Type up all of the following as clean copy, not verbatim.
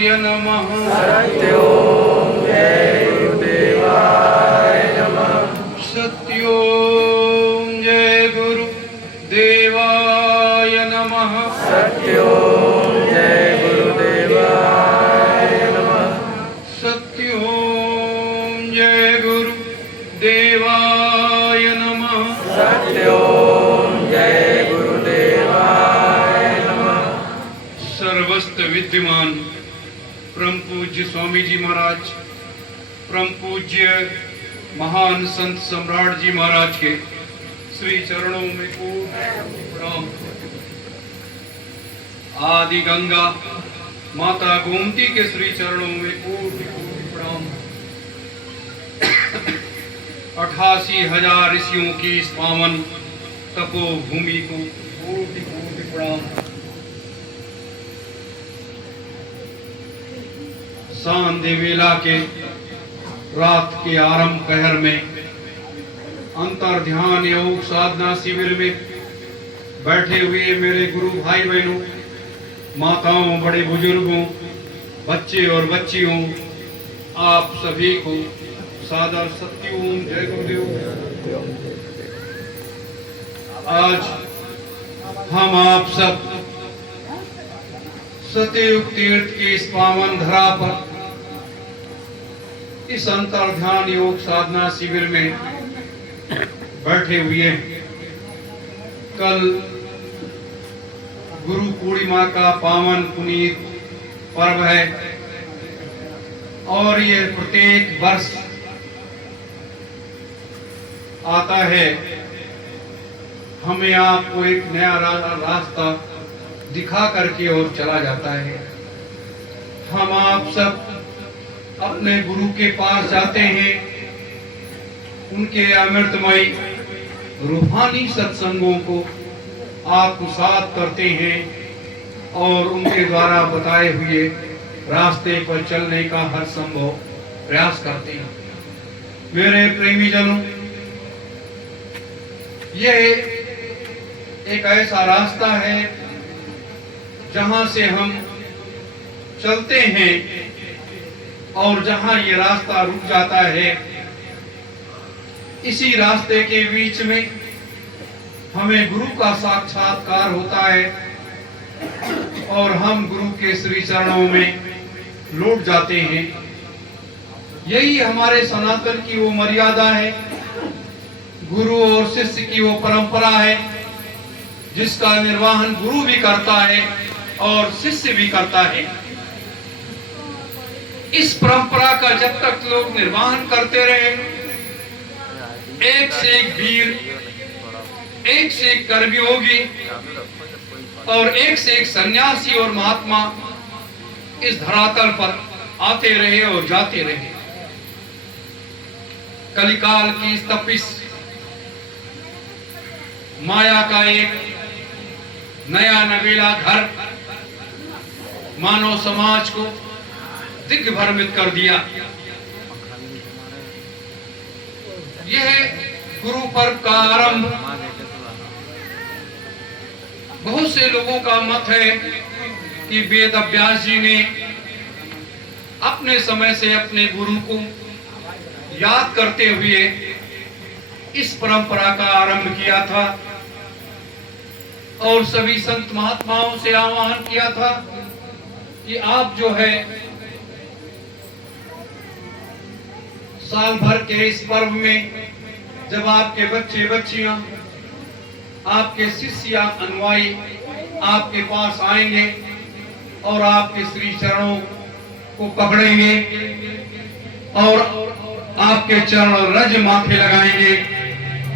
नमः। सत्यों जय गुरुदेवाय नमः। सत्यों जय गुरुदेवाय नमः। सत्यों जय गुरुदेवाय नमः। सत्यों जय गुरुदेवाय नमः। सत्यों जय गुरुदेवाय नमः। सर्वस्त्र विद्यमान परम पूज्य स्वामी जी महाराज, परम पूज्य महान संत सम्राट जी महाराज के श्री चरणों में प्रणाम। आदि गंगा माता गोमती के श्री चरणों में प्रणाम। 88,000 ऋषियों की इस पावन तपोभूमि को कोटि कोटि प्रणाम। सांध्य वेला के रात के आरंभ पहर में अंतर ध्यान योग साधना शिविर में बैठे हुए मेरे गुरु भाई बहनों, माताओं, बड़े बुजुर्गों, बच्चे और बच्चियों, आप सभी को सादर सत्यों जय गुरुदेव। आज हम आप सब सतयुग तीर्थ की इस पावन धरा पर इस अंतर ध्यान योग साधना शिविर में बैठे हुए हैं। कल गुरु पूर्णिमा का पावन पुनीत पर्व है और ये प्रत्येक वर्ष आता है, हमें आपको एक नया रास्ता दिखा करके और चला जाता है। हम आप सब अपने गुरु के पास जाते हैं, उनके अमृतमय रूहानी सत्संगों को आत्मसात करते हैं और उनके द्वारा बताए हुए रास्ते पर चलने का हर संभव प्रयास करते हैं। मेरे प्रेमी जनों, यह एक ऐसा रास्ता है जहां से हम चलते हैं और जहां ये रास्ता रुक जाता है, इसी रास्ते के बीच में हमें गुरु का साक्षात्कार होता है और हम गुरु के श्री चरणों में लौट जाते हैं। यही हमारे सनातन की वो मर्यादा है, गुरु और शिष्य की वो परंपरा है जिसका निर्वहन गुरु भी करता है और शिष्य भी करता है। इस परंपरा का जब तक लोग निर्वहन करते रहे, एक से एक वीर, एक से एक कर्मयोगी और एक से एक सन्यासी और महात्मा इस धरातल पर आते रहे और जाते रहे। कलिकाल की इस तपिश माया का एक नया नवेला घर मानव समाज को दिग्भ्रमित कर दिया। यह गुरु पर्व का आरंभ बहुत से लोगों का मत है कि वेद व्यास जी ने अपने समय से अपने गुरु को याद करते हुए इस परंपरा का आरंभ किया था और सभी संत महात्माओं से आह्वान किया था कि आप जो है साल भर के इस पर्व में जब आपके बच्चे बच्चियां, आपके शिष्य या अनुयायी आपके पास आएंगे और आपके श्री चरणों को पकड़ेंगे और आपके चरण रज माथे लगाएंगे,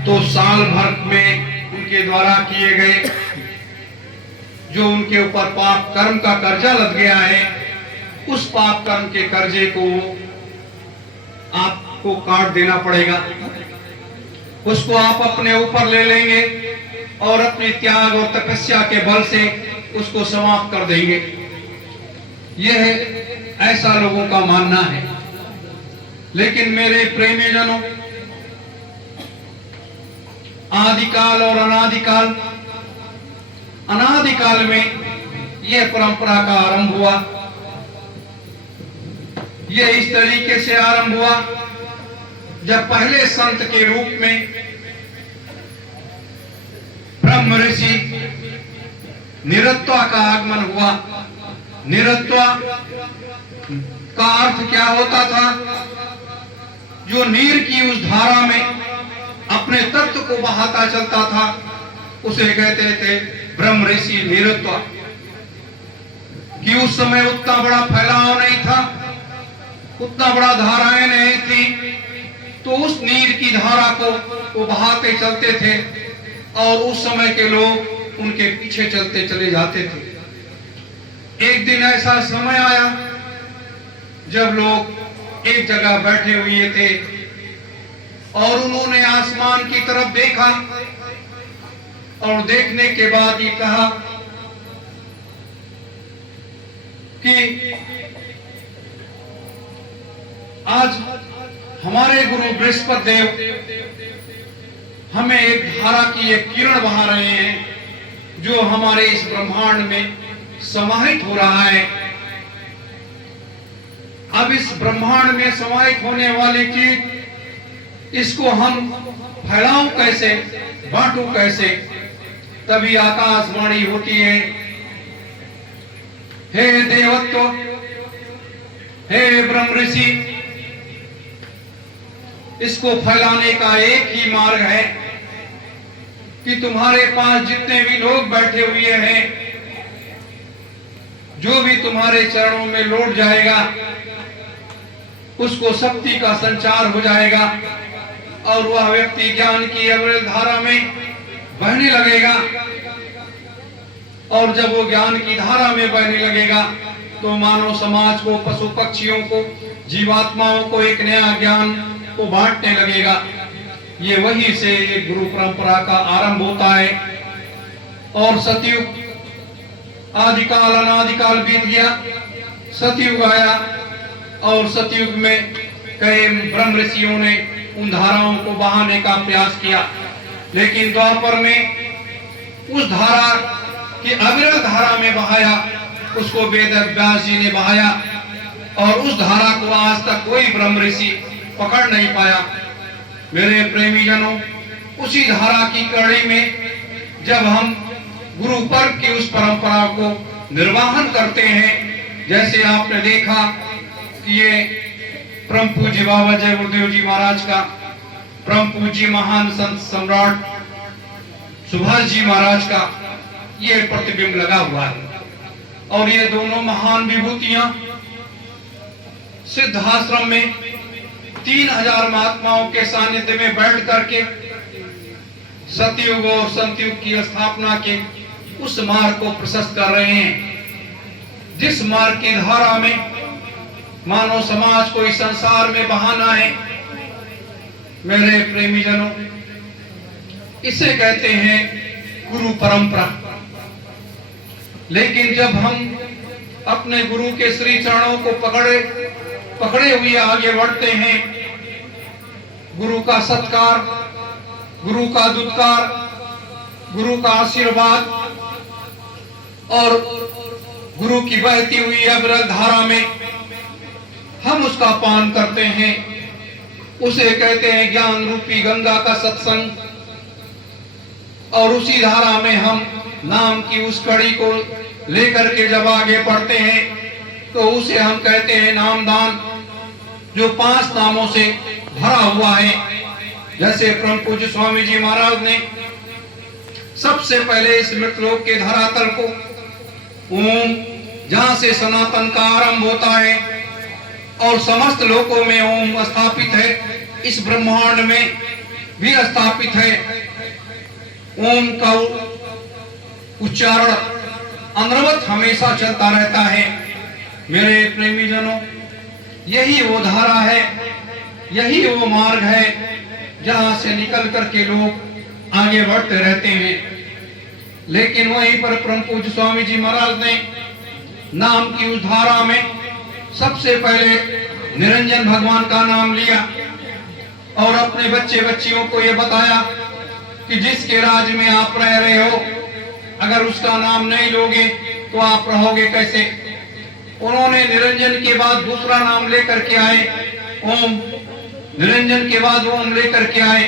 तो साल भर में उनके द्वारा किए गए जो उनके ऊपर पाप कर्म का कर्जा लग गया है, उस पाप कर्म के कर्जे को आपको काट देना पड़ेगा। उसको आप अपने ऊपर ले लेंगे और अपने त्याग और तपस्या के बल से उसको समाप्त कर देंगे। यह ऐसा लोगों का मानना है। लेकिन मेरे प्रेमी जनों, आदिकाल और अनादिकाल में यह परंपरा का आरंभ हुआ ये इस तरीके से आरंभ हुआ जब पहले संत के रूप में ब्रह्म ऋषि निरत्वा का आगमन हुआ। निरत्वा का अर्थ क्या होता था? जो नीर की उस धारा में अपने तत्व को बहाता चलता था उसे कहते थे ब्रह्म ऋषि निरत्वा। कि उस समय उतना बड़ा फैलाव नहीं था, उतना बड़ा धाराएं नहीं थी, तो उस नीर की धारा को वो बहाते चलते थे और उस समय के लोग उनके पीछे चलते चले जाते थे। एक दिन ऐसा समय आया जब लोग एक जगह बैठे हुए थे और उन्होंने आसमान की तरफ देखा और देखने के बाद ये कहा कि आज हमारे गुरु बृहस्पति देव हमें एक धारा की एक किरण बहा रहे हैं जो हमारे इस ब्रह्मांड में समाहित हो रहा है। अब इस ब्रह्मांड में समाहित होने वाली चीज, इसको हम फैलाऊं कैसे, बांटूं कैसे? तभी आकाशवाणी होती है, हे देवत्व, हे ब्रह्म ऋषि, इसको फैलाने का एक ही मार्ग है कि तुम्हारे पास जितने भी लोग बैठे हुए हैं, जो भी तुम्हारे चरणों में लौट जाएगा उसको शक्ति का संचार हो जाएगा और वह व्यक्ति ज्ञान की अविरल धारा में बहने लगेगा। और जब वो ज्ञान की धारा में बहने लगेगा तो मानव समाज को, पशु पक्षियों को, जीवात्माओं को एक नया ज्ञान को बांटने लगेगा। ये वही से एक गुरु परंपरा का आरंभ होता है। और सतयुग, आदिकाल अनादिकाल बीत गया, सतयुग आया और सतयुग में कई ब्रह्म ऋषियों ने उन धाराओं को बहाने का प्रयास किया, लेकिन द्वापर में उस धारा की अविरल धारा में बहाया, उसको वेद व्यास जी ने बहाया और उस धारा को आज तक कोई ब्रह्म ऋषि पकड़ नहीं पाया। मेरे प्रेमी जनों, उसी धारा की कड़ी में जब हम गुरु पर्व की उस परंपरा को निर्वाहन करते हैं, जैसे आपने देखा कि ये परम पूज्य बाबा जय गुरुदेव जी महाराज का, परम पूज्य महान संत सम्राट सुभाष जी महाराज का ये प्रतिबिंब लगा हुआ है। और ये दोनों महान विभूतियां सिद्धाश्रम में 3000 महात्माओं के सानिध्य में बैठ करके सतयुग और संतयुग की स्थापना के उस मार्ग को प्रशस्त कर रहे हैं, जिस मार्ग की धारा में मानव समाज को इस संसार में बहाना है। मेरे प्रेमी जनों, इसे कहते हैं गुरु परंपरा। लेकिन जब हम अपने गुरु के श्री चरणों को पकड़े हुए आगे बढ़ते हैं, गुरु का सत्कार, गुरु का दुत्कार, गुरु का आशीर्वाद और गुरु की बहती हुई अविरल धारा में हम उसका पान करते हैं, उसे कहते हैं ज्ञान रूपी गंगा का सत्संग। और उसी धारा में हम नाम की उस कड़ी को लेकर के जब आगे बढ़ते हैं तो उसे हम कहते हैं नामदान, जो 5 नामों से भरा हुआ है। जैसे परम पूज्य स्वामी जी महाराज ने सबसे पहले इस मृतलोक के धरातल को ओम, जहां से सनातन का आरंभ होता है और समस्त लोकों में ओम स्थापित है, इस ब्रह्मांड में भी स्थापित है। ओम का उच्चारण अनवरत हमेशा चलता रहता है। मेरे प्रेमी जनों, यही वो धारा है, यही वो मार्ग है जहां से निकल करके लोग आगे बढ़ते रहते हैं। लेकिन वहीं पर परम पूज्य स्वामी जी महाराज ने नाम की उस धारा में सबसे पहले निरंजन भगवान का नाम लिया और अपने बच्चे बच्चियों को यह बताया कि जिसके राज में आप रह रहे हो, अगर उसका नाम नहीं लोगे तो आप रहोगे कैसे। उन्होंने निरंजन के बाद दूसरा नाम लेकर के आए, ओम। निरंजन के बाद ओम लेकर के आए।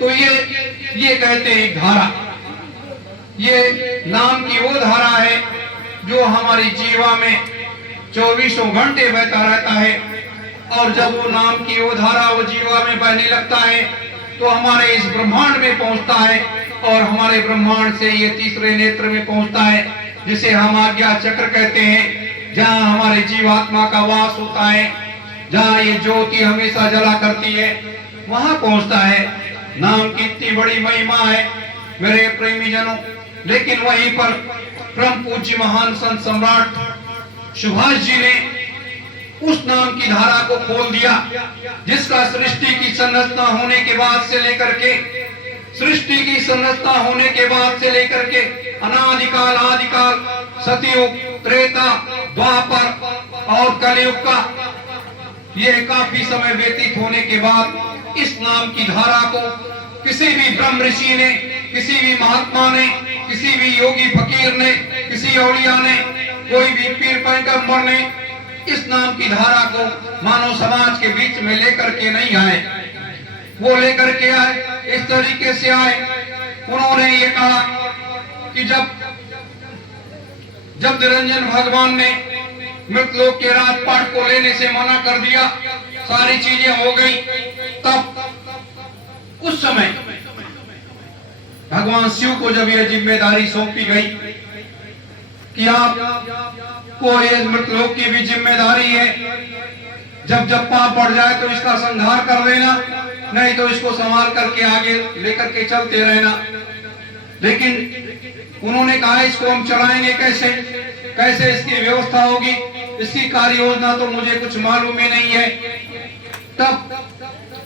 तो ये कहते हैं धारा। ये नाम की वो धारा है जो हमारी जीवा में 24 घंटे बहता रहता है। और जब वो नाम की वो धारा वो जीवा में बहने लगता है तो हमारे इस ब्रह्मांड में पहुंचता है और हमारे ब्रह्मांड से ये तीसरे नेत्र में पहुंचता है, जिसे हम आज्ञा चक्र कहते हैं, जहाँ हमारे जीवात्मा का वास होता है, जहाँ ये ज्योति हमेशा जला करती है, वहां पहुंचता है। नाम की इतनी बड़ी महिमा है मेरे प्रेमी जनों। लेकिन वहीं पर परम पूज्य महान संत सम्राट सुभाष जी ने उस नाम की धारा को खोल दिया, जिसका सृष्टि की संरचना होने के बाद से लेकर के अनादिकाल आदिकाल, सतयुग, त्रेता, द्वापर और कलयुग का ये काफी समय व्यतीत होने के बाद इस नाम की धारा को किसी भी ब्रह्म ऋषि ने, किसी भी महात्मा ने, किसी भी योगी फकीर ने, किसी औलिया ने, कोई भी पीर पैगंबर ने इस नाम की धारा को मानव समाज के बीच में लेकर के नहीं आए। वो लेकर के आए, इस तरीके से आए। उन्होंने ये कहा कि जब निरंजन भगवान ने मृतलोक के राजपाट को लेने से मना कर दिया, सारी चीजें हो गई, तब उस समय भगवान शिव को जब यह जिम्मेदारी सौंपी गई कि आप को ये मृतलोक की भी जिम्मेदारी है, जब पाप बढ़ जाए तो इसका संहार कर लेना, नहीं तो इसको संभाल करके आगे लेकर के चलते रहना। लेकिन उन्होंने कहा इसको हम चलाएंगे कैसे, कैसे इसकी व्यवस्था होगी, इसकी कार्य योजना तो मुझे कुछ मालूम ही नहीं है। तब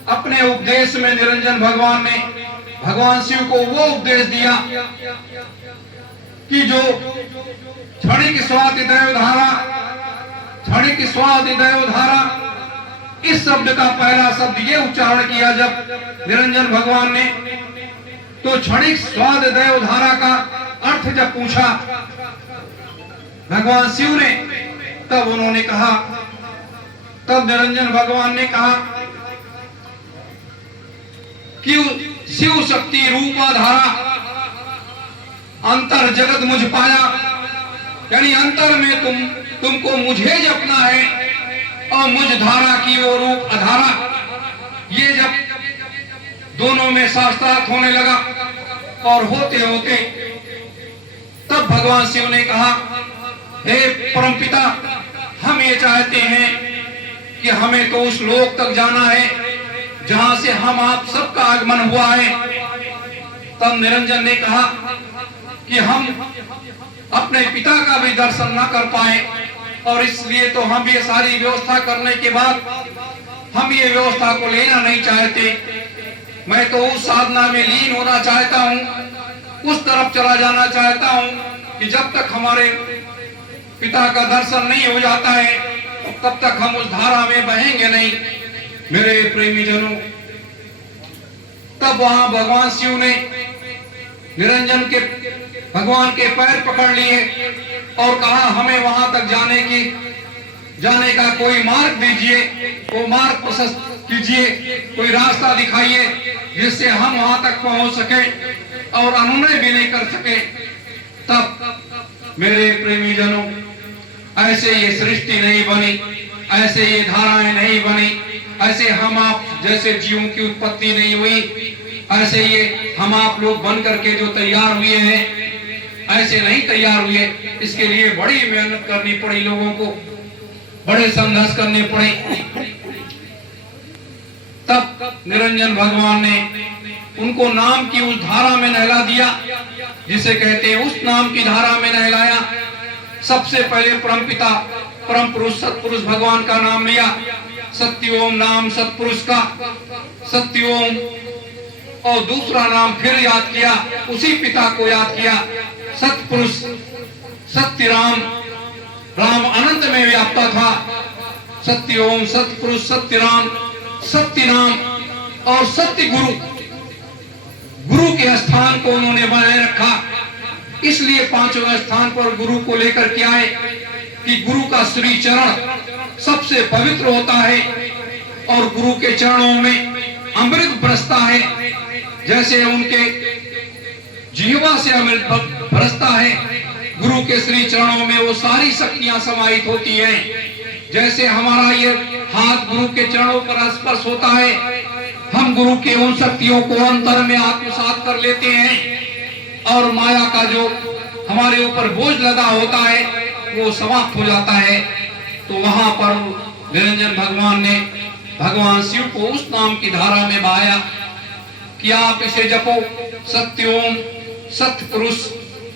अपने उपदेश में निरंजन भगवान ने भगवान शिव को वो उपदेश दिया कि जो क्षणिक स्वादिदेव धारा, क्षणिक स्वादिदेव धारा, इस शब्द का पहला शब्द ये उच्चारण किया जब निरंजन भगवान ने, तो क्षणिक स्वादिदेव धारा का अर्थ जब पूछा भगवान शिव ने, तब उन्होंने कहा, तब निरंजन भगवान ने कहा कि शिव शक्ति रूपा धारा अंतर जगत मुझ पाया, यानी अंतर में तुमको मुझे जपना है और मुझ धारा की वो रूप अधारा। ये जब दोनों में शास्त्रार्थ होने लगा और होते होते तब भगवान शिव ने कहा, हे परमपिता, हम ये चाहते हैं कि हमें तो उस लोक तक जाना है जहां से हम आप सबका आगमन हुआ है। तब निरंजन ने कहा कि हम अपने पिता का भी दर्शन न कर पाए और इसलिए तो हम ये सारी व्यवस्था करने के बाद हम ये व्यवस्था को लेना नहीं चाहते। मैं तो उस साधना में लीन होना चाहता हूँ, उस तरफ चला जाना चाहता हूँ कि जब तक हमारे पिता का दर्शन नहीं हो जाता है तब तक हम उस धारा में बहेंगे नहीं। मेरे प्रेमी जनों, तब वहां भगवान शिव ने निरंजन के भगवान के पैर पकड़ लिए और कहा, हमें वहां तक जाने का कोई मार्ग दीजिए, वो मार्ग प्रशस्त कीजिए, कोई रास्ता दिखाइए जिससे हम वहां तक पहुंच सके और अनुनय भी नहीं कर सके। तब मेरे प्रेमी जनों, ऐसे ये सृष्टि नहीं बनी, ऐसे ये धाराएं नहीं बनी, ऐसे हम आप जैसे जीवों की उत्पत्ति नहीं हुई, ऐसे ये हम आप लोग बन करके जो तैयार हुए हैं ऐसे नहीं तैयार हुए। इसके लिए बड़ी मेहनत करनी पड़ी, लोगों को बड़े संघर्ष करने पड़े। तब निरंजन भगवान ने उनको नाम की उस धारा में नहला दिया जिसे कहते हैं, उस नाम की धारा में नहलाया। सबसे पहले परमपिता परम पुरुष सतपुरुष भगवान का नाम लिया, सत्योम नाम सतपुरुष का, सत्योम, और दूसरा नाम फिर याद किया, उसी पिता को याद किया, सतपुरुष सत्य राम, राम अनंत में व्याप्त था। सत्योम सतपुरुष सत्य राम, सत्य नाम और सत्य गुरु, गुरु के स्थान को उन्होंने बनाए रखा। इसलिए पांचवें स्थान पर गुरु को लेकर के आए कि गुरु का श्री चरण सबसे पवित्र होता है और गुरु के चरणों में अमृत बरसता है। जैसे उनके जीवा से अमृत बरसता है, गुरु के श्री चरणों में वो सारी शक्तियां समाहित होती हैं। जैसे हमारा ये हाथ गुरु के चरणों पर स्पर्श होता है, हम गुरु के उन शक्तियों को अंतर में आत्मसात कर लेते हैं और माया का जो हमारे ऊपर बोझ लगा होता है वो समाप्त हो जाता है। तो वहां पर निरंजन भगवान ने भगवान शिव को उस नाम की धारा में बहाया कि आप इसे जपो, सत्योम, सत्य पुरुष,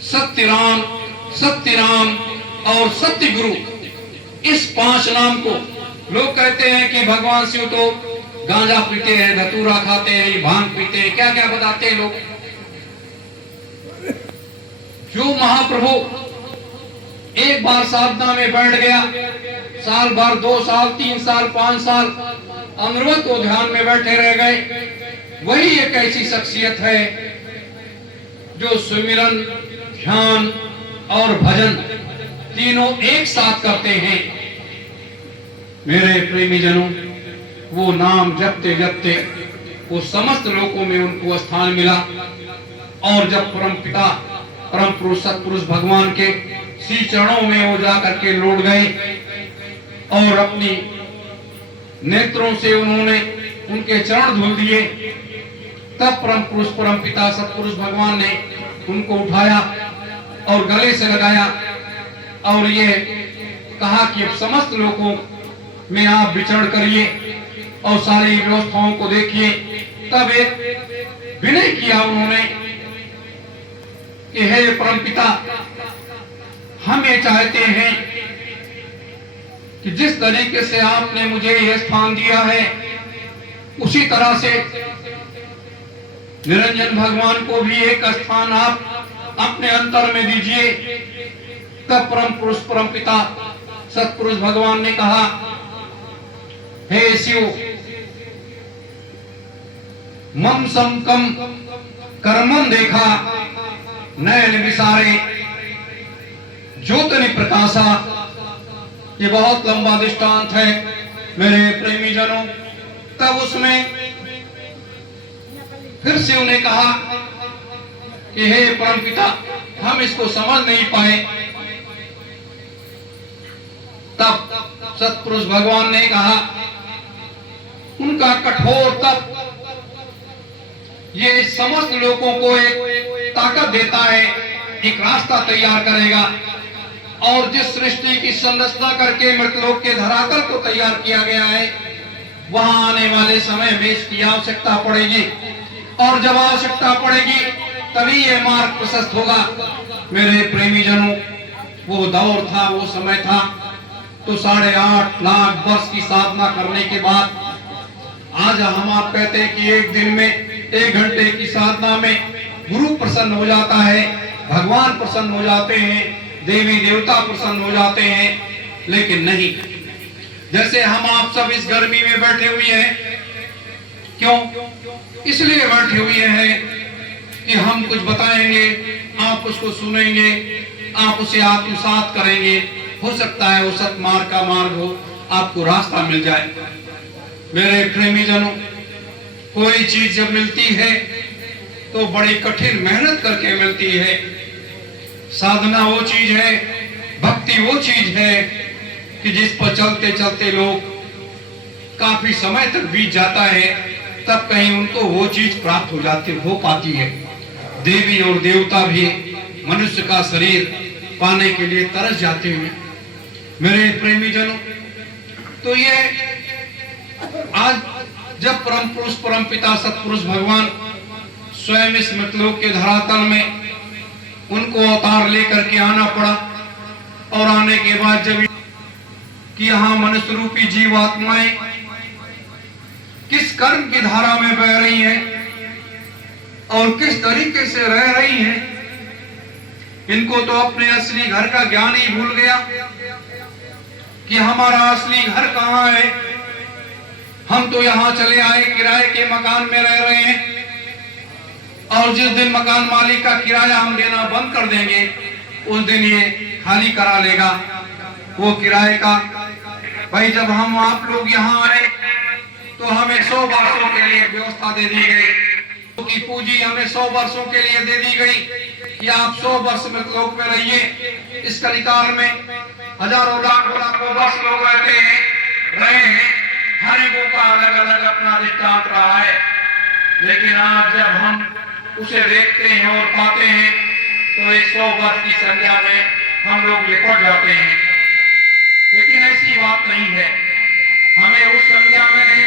सत्य राम और सत्य गुरु। इस 5 नाम को लोग कहते हैं कि भगवान शिव तो गांजा पीते हैं, धतूरा खाते हैं, भांग पीते हैं, क्या क्या बताते हैं लोग। जो महाप्रभु एक बार साधना में बैठ गया, साल भर, 2 साल, 3 साल, 5 साल अनवरत वो ध्यान में बैठे रह गए, वही एक ऐसी शख्सियत है जो सुमिरन, ध्यान और भजन तीनों एक साथ करते हैं। मेरे प्रेमी जनों, वो नाम जपते जपते वो समस्त लोकों में उनको स्थान मिला और जब परम पिता, परम पुरुष, सत्पुरुष भगवान के श्री चरणों में वो जाकर के लौट गए और अपनी नेत्रों से उन्होंने उनके चरण धुल दिए, तब परम पुरुष, परम पिता, सत्पुरुष भगवान ने उनको उठाया और गले से लगाया और ये कहा कि अब समस्त लोगों में आप विचरण करिए और सारी व्यवस्थाओं को देखिए। तब एक विनय किया उन्होंने कि हे परम पिता, हम ये चाहते हैं कि जिस तरीके से आपने मुझे यह स्थान दिया है उसी तरह से निरंजन भगवान को भी एक स्थान आप अपने अंतर में दीजिए। तब परम पुरुष, परम पिता, सत्पुरुष भगवान ने कहा, हे शिव, मम समकम कर्मम देखा, नयन विसारे ज्योतिनि प्रकाशा। ये बहुत लंबा दृष्टांत है मेरे प्रेमी जनों। तब उसमें फिर शिव ने कहा कि हे परम पिता, हम इसको समझ नहीं पाए। तब सत्पुरुष भगवान ने कहा, उनका कठोर तप ये समस्त लोगों को एक ताकत देता है, एक रास्ता तैयार करेगा। और जिस सृष्टि की संरचना करके मृतलोक के धरातल को तैयार किया गया है, वहां आने वाले समय में इसकी आवश्यकता पड़ेगी और जब आवश्यकता पड़ेगी तभी ये मार्ग प्रशस्त होगा। मेरे प्रेमी जनों, वो दौर था, वो समय था, तो 8.5 लाख वर्ष की साधना करने के बाद आज हम आप कहते हैं कि एक दिन में 1 घंटे की साधना में गुरु प्रसन्न हो जाता है, भगवान प्रसन्न हो जाते हैं, देवी देवता प्रसन्न हो जाते हैं। लेकिन नहीं, जैसे हम आप सब इस गर्मी में बैठे हुए हैं, क्यों? इसलिए बैठे हुए हैं कि हम कुछ बताएंगे, आप उसको सुनेंगे, आप उसे आत्मसात करेंगे। हो सकता है वो सतमार्ग का मार्ग हो, आपको रास्ता मिल जाए। मेरे प्रेमी जनों, कोई चीज जब मिलती है तो बड़ी कठिन मेहनत करके मिलती है। साधना वो चीज है, भक्ति वो चीज है कि जिस पर चलते चलते लोग काफी समय तक बीत जाता है, तब कहीं उनको वो चीज प्राप्त हो पाती है। देवी और देवता भी मनुष्य का शरीर पाने के लिए तरस जाते हैं। मेरे प्रेमी जनों, तो ये आज जब परम पुरुष, परम पिता, सत्पुरुष भगवान स्वयं इस मृतलोक के धरातल में उनको अवतार लेकर के आना पड़ा, और आने के बाद जब कि यहाँ मनुष्य रूपी जीवात्माएं किस कर्म की धारा में बह रही हैं और किस तरीके से रह रही हैं, इनको तो अपने असली घर का ज्ञान ही भूल गया कि हमारा असली घर कहाँ है। हम तो यहाँ चले आए, किराए के मकान में रह रहे हैं, और जिस दिन मकान मालिक का किराया हम देना बंद कर देंगे, उस दिन ये खाली करा लेगा। वो किराए का। भाई जब हम आप लोग यहाँ आए तो हमें 100 वर्षों के लिए व्यवस्था दे दी गई, की पूंजी हमें 100 वर्षों के लिए दे दी गई कि आप 100 वर्ष में लोग में रहिए। इस कलिकाल में हजारों लाखों वर्ष लोग रहते हैं, रहे हैं, हर एक का अलग अलग अपना दृष्टांत रहा है। लेकिन आज जब हम उसे देखते हैं और पाते हैं तो 100 वर्ष की संख्या में हम लोग लिपट जाते हैं। लेकिन ऐसी बात नहीं है, हमें उस संख्या में नहीं